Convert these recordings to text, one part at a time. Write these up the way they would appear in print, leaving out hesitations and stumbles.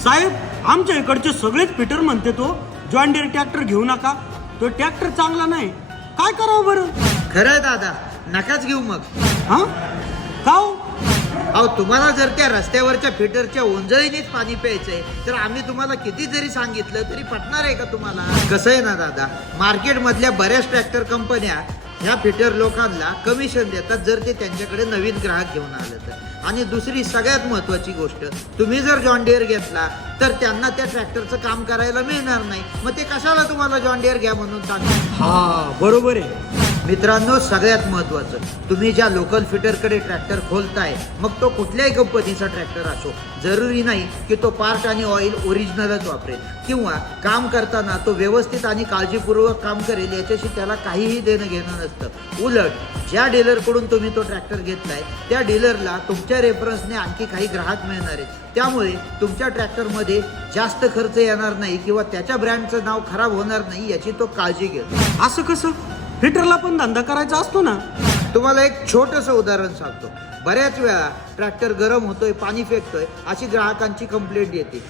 साहेब, आमच्या इकडचे सगळेच फिटर म्हणते तो जॉन डियर ट्रॅक्टर घेऊ नका, तो ट्रॅक्टर चांगला नाही. काय करावं बरं? खरंय दादा, नकाच घेऊ मग. हा का हो? अहो, तुम्हाला जर त्या रस्त्यावरच्या फिटरच्या ओंजळीनेच पाणी प्यायचंय तर आम्ही तुम्हाला किती जरी सांगितलं तरी पटणार आहे का तुम्हाला? कसं आहे ना दादा, मार्केट मधल्या बऱ्याच ट्रॅक्टर कंपन्या ह्या फिटर लोकांना कमिशन देतात जर ते त्यांच्याकडे नवीन ग्राहक घेऊन आलं तर. आणि दुसरी सगळ्यात महत्वाची गोष्ट, तुम्ही जर जॉन डियर घेतला तर त्यांना त्या ट्रॅक्टरचं काम करायला मिळणार नाही. मग ते कशाला तुम्हाला जॉन डियर घ्या म्हणून सांगतात? हा बरोबर आहे मित्रांनो, सगळ्यात महत्त्वाचं, तुम्ही ज्या लोकल फिटरकडे ट्रॅक्टर खोलताय, मग तो कुठल्याही कंपनीचा ट्रॅक्टर असो, जरुरी नाही की तो पार्ट आणि ऑइल ओरिजिनलच वापरेल किंवा काम करताना तो व्यवस्थित आणि काळजीपूर्वक काम करेल याच्याशी त्याला काहीही देणं घेणं नसतं. उलट ज्या डीलरकडून तुम्ही तो ट्रॅक्टर घेतलाय त्या डीलरला तुमच्या रेफरन्सने आणखी काही ग्राहक मिळणार आहेत. त्यामुळे तुमच्या ट्रॅक्टरमध्ये जास्त खर्च येणार नाही किंवा त्याच्या ब्रँडचं नाव खराब होणार नाही याची तो काळजी घेतो. असं कसं? फिटरला पण धंदा करायचा असतो ना. तुम्हाला एक छोटंसं उदाहरण सांगतो. बऱ्याच वेळा ट्रॅक्टर गरम होतोय, पाणी फेकतोय अशी ग्राहकांची कंप्लेंट येते.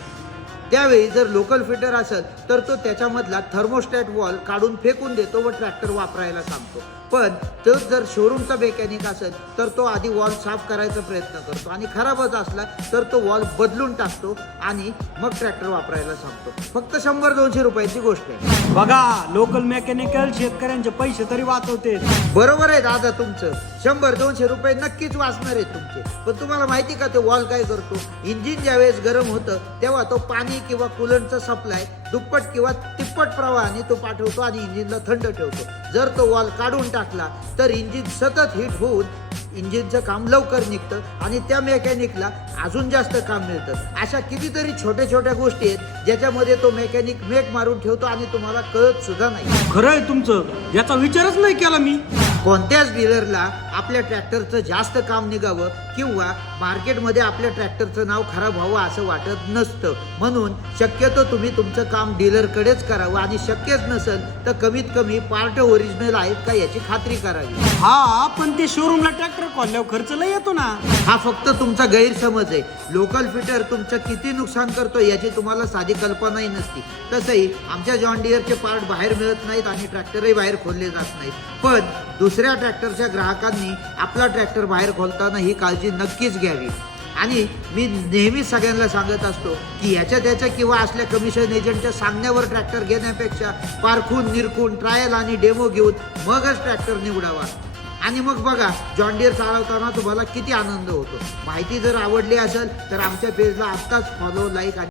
त्यावेळी जर लोकल फिटर असेल तर तो त्याच्यामधला थर्मोस्टॅट वॉल काढून फेकून देतो व ट्रॅक्टर वापरायला सांगतो. पण तो जर शोरूमचा मेकॅनिक असेल तर तो आधी वॉल साफ करायचा प्रयत्न करतो आणि खराबच असला तर तो वॉल बदलून टाकतो आणि मग ट्रॅक्टर वापरायला सांगतो. फक्त 100-200 रुपयाची गोष्ट आहे. बघा, लोकल मेकॅनिकल शेतकऱ्यांचे पैसे तरी वाचवते. बरोबर आहे दादा तुमचं, 100-200 रुपये नक्कीच वाचणार आहेत तुमचे. पण तुम्हाला माहिती का ते वॉल काय करतो? इंजिन ज्यावेळेस गरम होतं तेव्हा तो पाणी किंवा कूलंटचा सप्लाय दुप्पट किंवा तिप्पट प्रवाहाने तो पाठवतो आणि इंजिनला थंड ठेवतो. जर तो वॉल काढून टाकला तर इंजिन सतत हीट होऊन इंजिनचं काम लवकर निघतं आणि त्या मेकॅनिकला अजून जास्त काम मिळतं. अशा कितीतरी छोट्या छोट्या गोष्टी आहेत ज्याच्यामध्ये तो मेकॅनिक मेक मारून ठेवतो आणि तुम्हाला कळत सुद्धा नाही. खरं आहे तुमचं, याचा विचारच नाही केला मी. कोणत्याच डीलरला आपल्या ट्रॅक्टरचं जास्त काम निघावं किंवा मार्केटमध्ये आपल्या ट्रॅक्टरचं नाव खराब व्हावं असं वाटत नसतं. म्हणून शक्यतो तुम्ही तुमचं काम डीलरकडेच करावं आणि शक्यच नसेल तर कमीत कमी पार्ट ओरिजिनल आहेत का याची खात्री करावी. हा, पण ते शोरूमला ट्रॅक्टर खोलल्यावर खर्च लय येतो ना. हा फक्त तुमचा गैरसमज आहे. लोकल फिटर तुमचं किती नुकसान करतो याची तुम्हाला साधी कल्पनाही नसती. तसंही आमच्या जॉन डियरचे पार्ट बाहेर मिळत नाहीत आणि ट्रॅक्टरही बाहेर खोलले जात नाहीत. पण दुसऱ्या ट्रॅक्टरच्या ग्राहकांनी आपला ट्रॅक्टर बाहेर खोलताना ही काळजी नक्कीच घ्यावी. आणि मी नेहमी सगळ्यांना सांगत असतो की ह्याच्या त्याच्या किंवा असल्या कमिशन एजंटच्या सांगण्यावर ट्रॅक्टर घेण्यापेक्षा पारखून निरखून ट्रायल आणि डेमो घेऊन मगच ट्रॅक्टर निवडावा. आणि मग बघा, जॉन डियर चालवताना तुम्हाला किती आनंद होतो. माहिती जर आवडली असेल तर आमच्या पेजला आत्ताच फॉलो, लाईक आणि